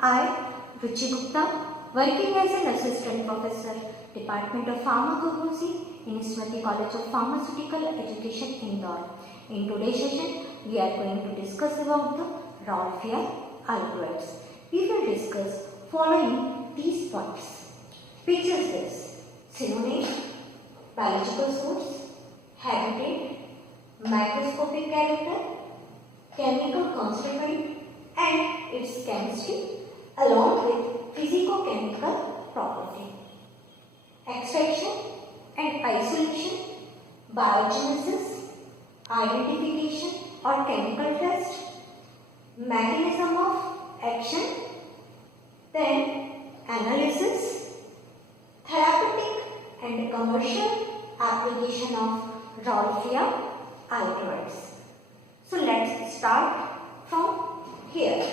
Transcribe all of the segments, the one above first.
I, Ruchi Gupta, working as an assistant professor, Department of Pharmacognosy in Smriti College of Pharmaceutical Education, Indore. In today's session, we are going to discuss about the Rauwolfia Alkaloids. We will discuss following these points, which is this: synonym, biological source, habitat, microscopic character, chemical constituent and its chemistry, along with physicochemical property, extraction and isolation, biogenesis, identification or chemical test, mechanism of action, then analysis, therapeutic and commercial application of Rauwolfia alkaloids. So let's start from here.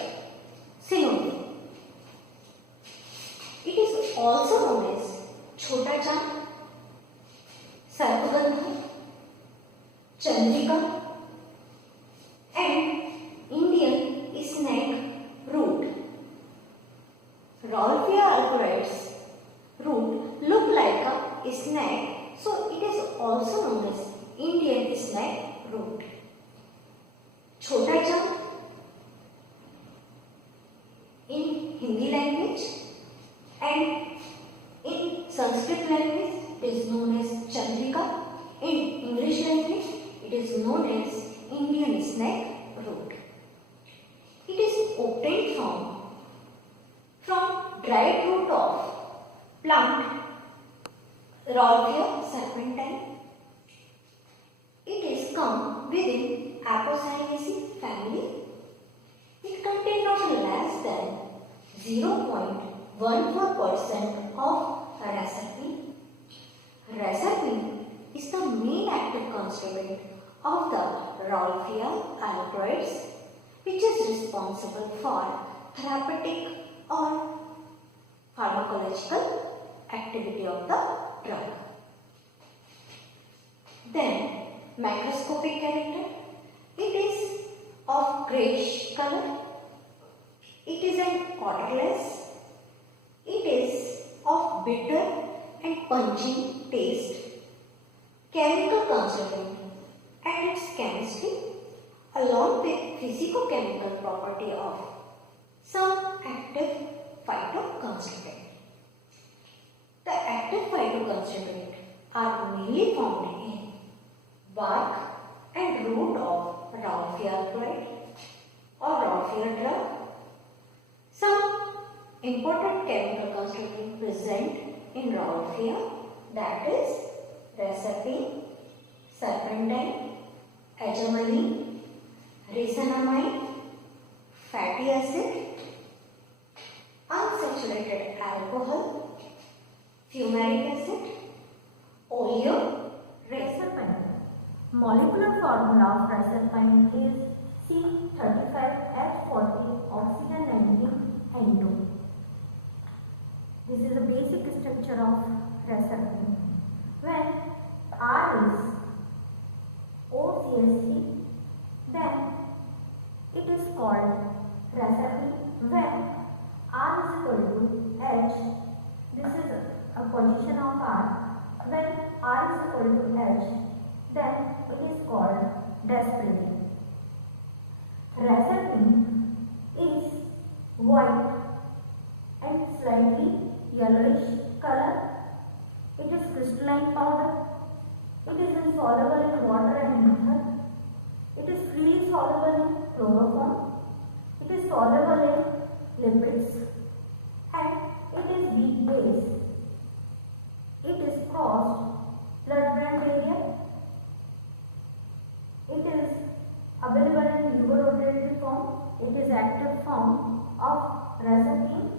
Synonym. It is also known as Chota Chand, Sarpagandha, Chandrika and Indian snake root. Rauwolfia alkaloids root look like a snake, so it is also known as Indian snake root. Chota Chand in Hindi language and in Sanskrit language it is known as Chandrika. In English language it is known as Indian snake root. It is obtained from dried root of plant Rauwolfia serpentine. It is come within Apocynaceae family. It contains not less than 0.14% of reserpine. Reserpine is the main active constituent of the Rauwolfia alkaloids, which is responsible for therapeutic or pharmacological activity of the drug. Then microscopic character. It is of greyish color. It is an odorless. It is of bitter and pungent taste. Chemical constituent and its chemistry, along with physicochemical property of some active phytoconstituent. The active phytoconstituent are mainly found in bark and root of Rauwolfia alkaloid or Rauwolfia drug. Some important chemical constituents present in Rauwolfia, that is reserpine, serpentine, azamanine, resinamide, fatty acid, unsaturated alcohol, fumaric acid, oleo, reserpine. Molecular formula of reserpine is C35H40 oxygen 19N2. This is the basic structure of reserpine. When R is OCH3, then it is called reserpine. When R is equal to H, this is a position of R. When R is equal to H, then it is called desperately. Reserpine is white and slightly yellowish color. It is crystalline powder. It is insoluble in water and ether. It is freely soluble in chloroform. It is soluble in lipids and it is weak base. It is crossed blood-brain barrier. It is available in liver-rotatory form. It is active form of reserpine.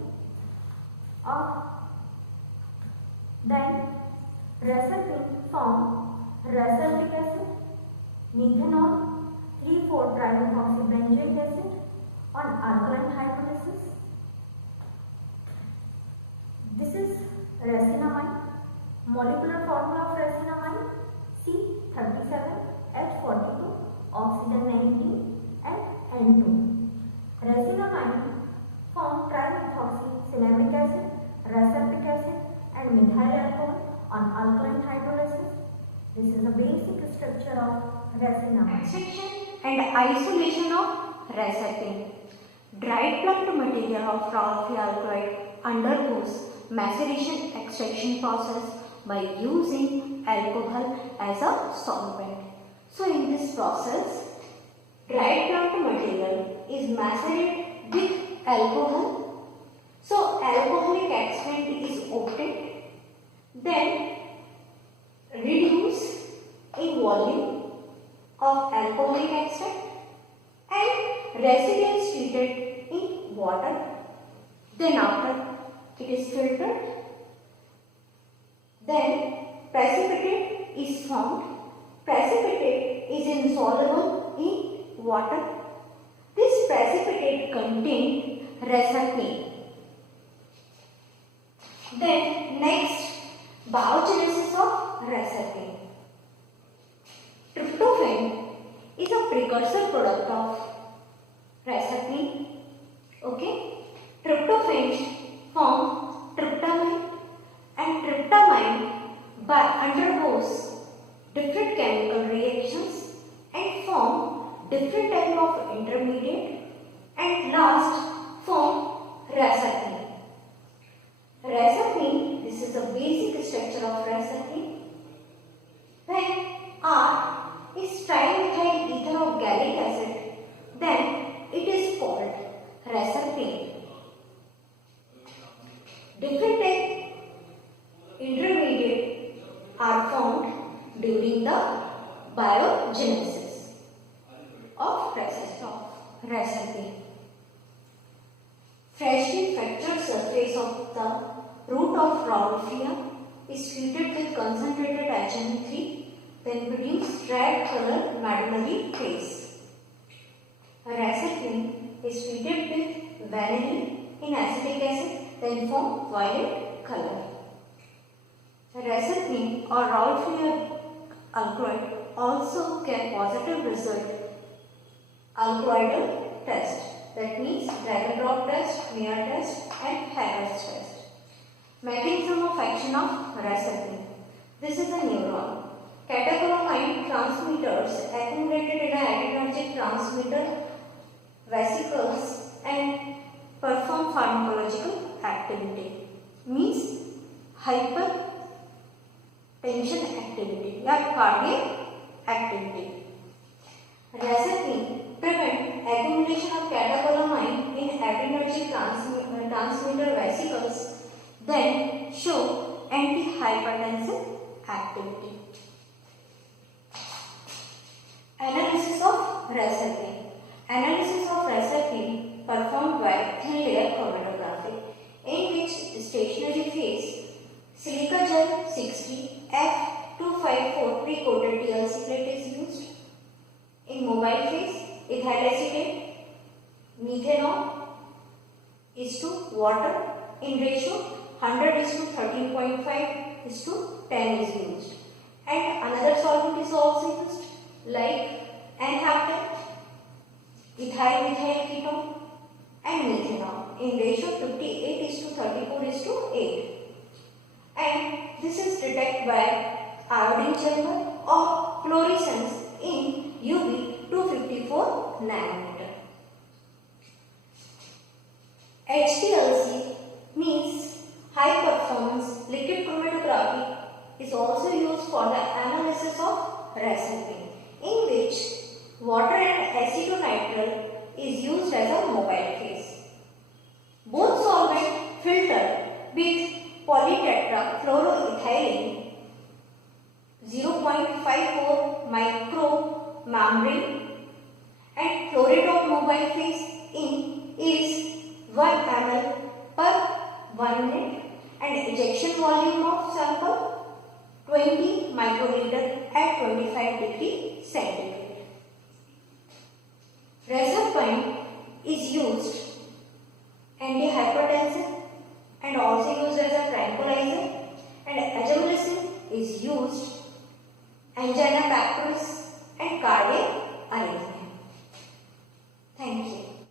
Then reserpine form reserpic acid, methanol, 3,4-trimethoxybenzoic acid on alkaline hydrolysis. This is resinamide. Molecular formula of resinamide C37H42 oxygen 19 and N2. Resinamide form trimethoxybenzoic structure of resin now. Extraction and isolation of resin. Dried plant material of Rauwolfia alkaloid undergoes maceration extraction process by using alcohol as a solvent. So in this process, dried plant material is macerated with alcohol. So alcoholic extract is obtained, then reduced in volume of alcoholic extract and residue is treated in water. Then after it is filtered, then precipitate is formed. Precipitate is insoluble in water. This precipitate contains resin. Then next, biogenesis of resin. Tryptophan is a precursor product of resin. Okay, tryptophan form tryptamine, and tryptamine undergoes different chemical reactions and form different type of intermediate, and last form resin. Resin, this is the basic structure of resin. When R is trimethyl ether of gallic acid, then it is called resin. Different type intermediate are formed during the biogenesis of resin. Freshly fractured surface of the root of Rauwolfia is treated with concentrated HNO3, then produce red color medullary phase. Resin is treated with vanillin in acetic acid, then form violet color. Resin or Rauwolfia alkaloid also get positive result alkaloidal test, that means drag and drop test, Mayer test and Hager's test. Mechanism of action of resin. This is a neuron. Catecholamine transmitters accumulated in an adrenergic transmitter vesicles and perform pharmacological activity, means hypertension activity or cardiac activity. Resin prevent accumulation of catecholamine in adrenergic transmitter vesicles, then show antihypertensive activity. Analysis of resin. Analysis of resin performed by thin layer chromatography, in which stationary phase silica gel 60 F254 pre-coated TLC plate is used. In mobile phase, ethyl acetate methanol is to water in ratio 100 is to 13.5 is to 10 is used, and another solvent is also used like N-hapten, ethyl methyl ketone and methanol in ratio 58 is to 34 is to 8, and this is detected by iodine chamber or fluorescence in UV 254 nanometer. HPLC means high performance liquid chromatography is also used for the analysis of resin, in which water and acetonitrile is used as a mobile phase. Both solvent filtered with polytetrafluoroethylene 0.54 micromembrane and flow rate of mobile phase in is 1 ml per 1 minute and ejection volume of sample 20 microliter at 25 degree centigrade. Reserpine is used antihypertensive and also used as a tranquilizer, and agemelicin is used angina pectoris